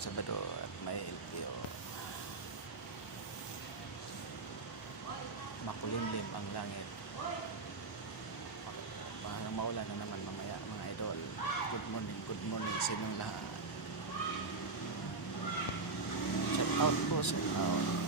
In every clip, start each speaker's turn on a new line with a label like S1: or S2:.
S1: Sabado at may LTO. Makulimlim ang langit. Baka maulan na naman mamaya mga idol. Good morning, good morning sa inyong lahat. Shout out po, shout out.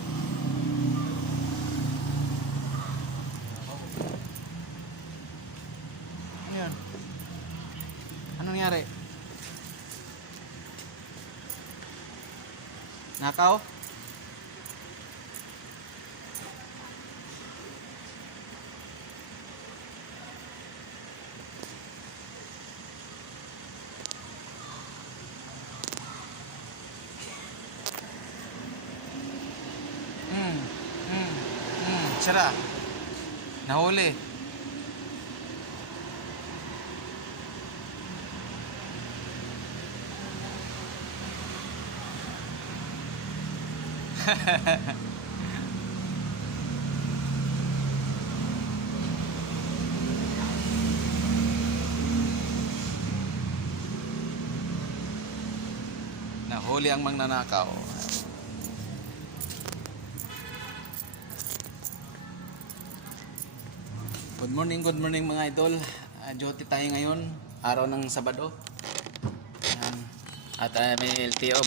S1: Nakaw? Hmm. Hmm. Hmm. Sira. Nahuli. Nahuli ang magnanakaw. Good morning, good morning mga idol. Uh, duty tayo ngayon, araw ng Sabado. Ayan. At uh, may. LTO.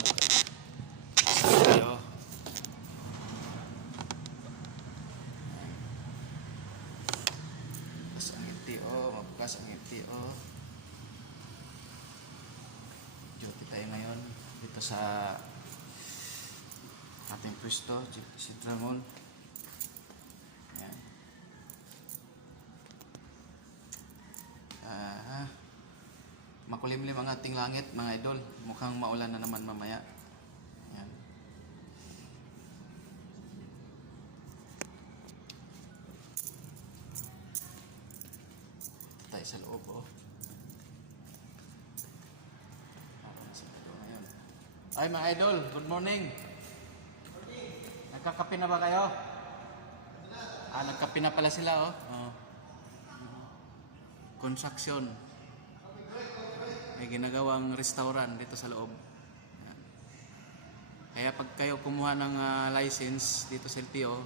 S1: Bukas ang LTO, mabukas ang LTO. Duty tayo ngayon dito sa ating pwesto, si Tramon. Ayan. Ah, makulimlim ang ating langit, mga idol. Mukhang maulan na naman mamaya. Sa loob, oh. Ay, mga idol, good morning. Nagkakape na ba kayo? Ah, nagkape na pala sila, oh. oh. Construction. May ginagawang restaurant dito sa loob. Kaya pag kayo kumuha ng ah, license dito sa LTO,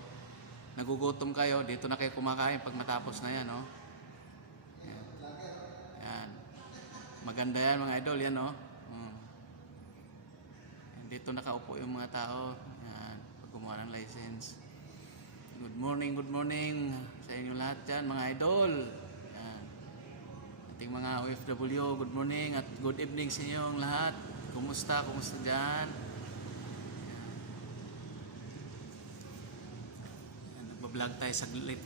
S1: nagugutom kayo, dito na kayo kumakain pag matapos na yan, no? Yan. Yan. Maganda yan mga idol, yan, no? Mm. Yan, Dito nakaupo yung mga tao. Yan. Pag kumuha ng license. Good morning, good morning sa inyo lahat dyan, mga idol. Yan. Ating mga OFW, good morning at good evening sa inyong lahat. Kumusta? Kumusta dyan? Yan, Nagbablog tayo saglit.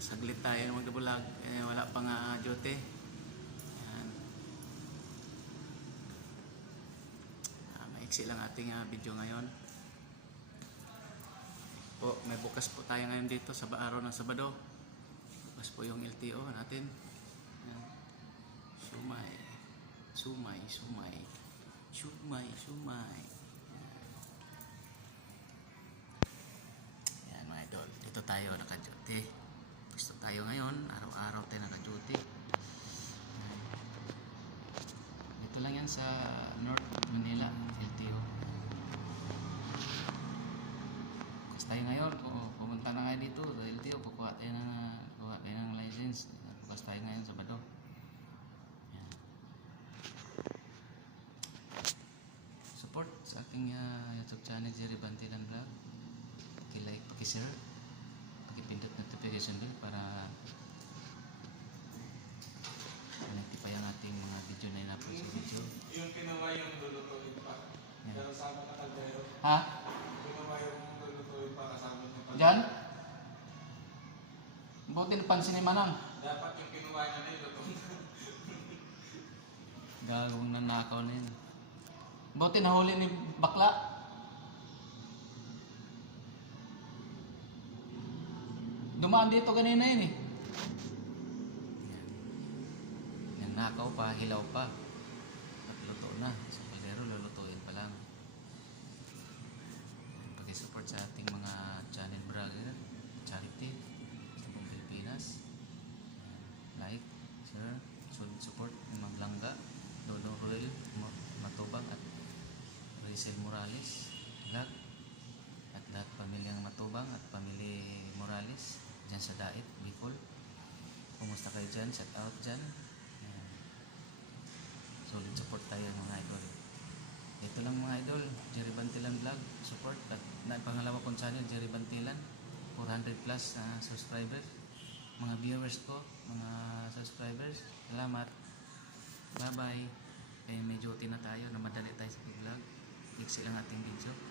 S1: Saglit tayo magbablog. Eh, wala pa nga duty. Yan. Ah, maiksi lang ating ah, video ngayon. Po, may bukas po tayo ngayon dito sa araw ng Sabado. Bukas po yung LTO natin. Sumay. Sumay, sumay. Sumay, sumay. Yan mga idol. Dito tayo naka-duty. Gusto tayo ngayon. Araw-araw tayo naka-duty. Yan. Dito lang yan sa North Manila, LTO. Bukas tayo ngayon. Pumunta na kayo dito sa LTO. Kukuha tayo ng, kukuha tayo ng license. Bukas tayo ngayon sa Bado. Support sa aking ah, YouTube channel, Jerry Bantilan Vlog. Paki-like, paki-share. Paki-pindot notification bell para notify ang ating mga video na in-upload sa video.
S2: Yung kinuha yung lulutuin pa.
S1: Yan.
S2: Kasama na kaldero.
S1: Ha?
S2: Kinuha yung lulutuin pa kasama niya pa.
S1: Diyan? Buti napansin ni Manang.
S2: Dapat yung kinuha niya na yung.
S1: Gagawang nanakaw na yun. Buti nahuli ni Bakla. Dumaan dito kanina yun eh. Yan. Yan, nakaw pa, hilaw pa. At luto na. Sa kaldero, lulutuin pa lang. Pag-support sa ating mga channel brother, charity, sa buong Pilipinas. Like, share, solid support ng mga langga, Lolo Royal, Ma- Matubang at Rizal Morales vlog at lahat pamilyang Matubang at pamilya Morales dyan sa Dait, Bicol. Kumusta kayo dyan? Shout out dyan. Solid support tayo mga idol. Ito lang mga idol, Jerry Bantilan Vlog, support at na pangalawa kong channel, Jerry Bantilan, 400 plus na subscribers. Mga viewers ko, mga subscribers, salamat. Bye bye. Eh, may duty na tayo na madali tayo sa vlog. Fix lang ating video.